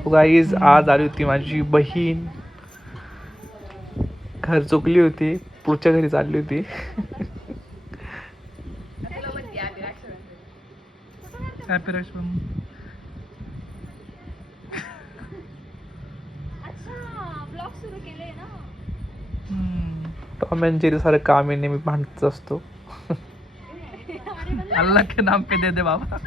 So guys आज आली होती माझी बहीण, घर चुकली होती, पुढच्या घरी चालली होती. टॉम अँड जेरी सारं काम नेहमी भांडत असतो. अल्लाह के नाम पे दे दे बाबा.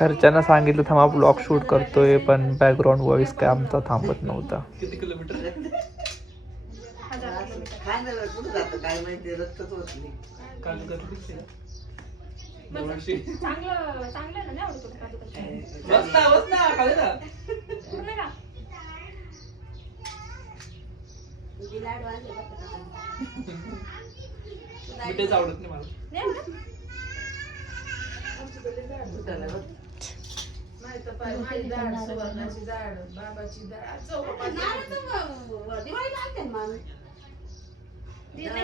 घरच्यांना सांगितलं थांबा ब्लॉग शूट करतोय, पण बॅकग्राऊंड व्हॉइस काय आमचा थांबत नव्हता. किती किलोमीटर? आवडत नाही मला.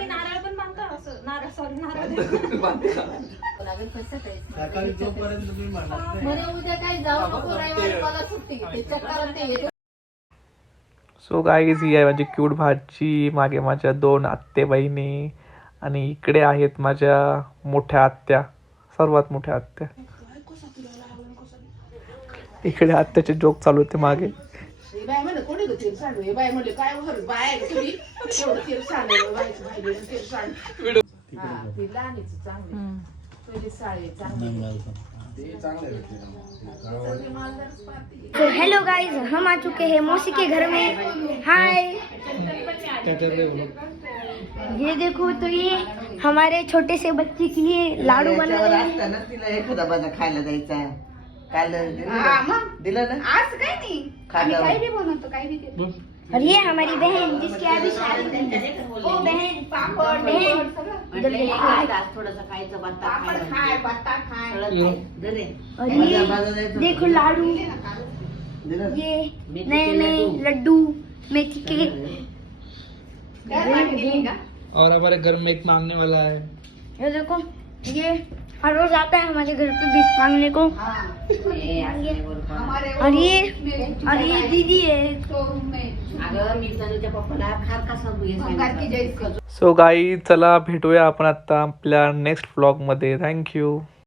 नारळ पण बांधतात असं. नारळ सॉरी नारळ उद्या काही जाऊ नको, रविवारी मला सुट्टी. सो गाईज ही आहे माझी क्यूट भाची, मागे माझ्या 2 आत्ते बहिणी आणि इकडे आहेत माझ्या मोठ्या आत्या, सर्वात मोठ्या आत्या. इकडे आत्याचे जोक चालू होते मागे. तो हेलो गाइस, हम आ चुके हैं मौसी के घर में. हाय, ये देखो तो ये हमारे छोटे से बच्चे के लिए लाडू बना रहे हैं. तिला एखादा बना खायला द्यायचा. काल दिलं ना. आज काही नाही, आम्ही काही भी बनवतो, काही भी. और ये हमारी बहन जिसकी अभी शादी हुई है. ओ बहन, पापड़ बहन, इधर देखो. थोडासा खायचं पापड़ खाए, बत्ता खाए. और ये देखो लाडू, ये नए नए लड्डू मेथी के. और हमारे घर में एक मांगने वाला है. ये देखो, ये हर रोज आता है हमारे घर पे भीख मांगने को. और ये दीदी है. सो गाई चला भेटूया आपण आता आपल्या नेक्स्ट व्लॉग मध्ये. थँक्यू.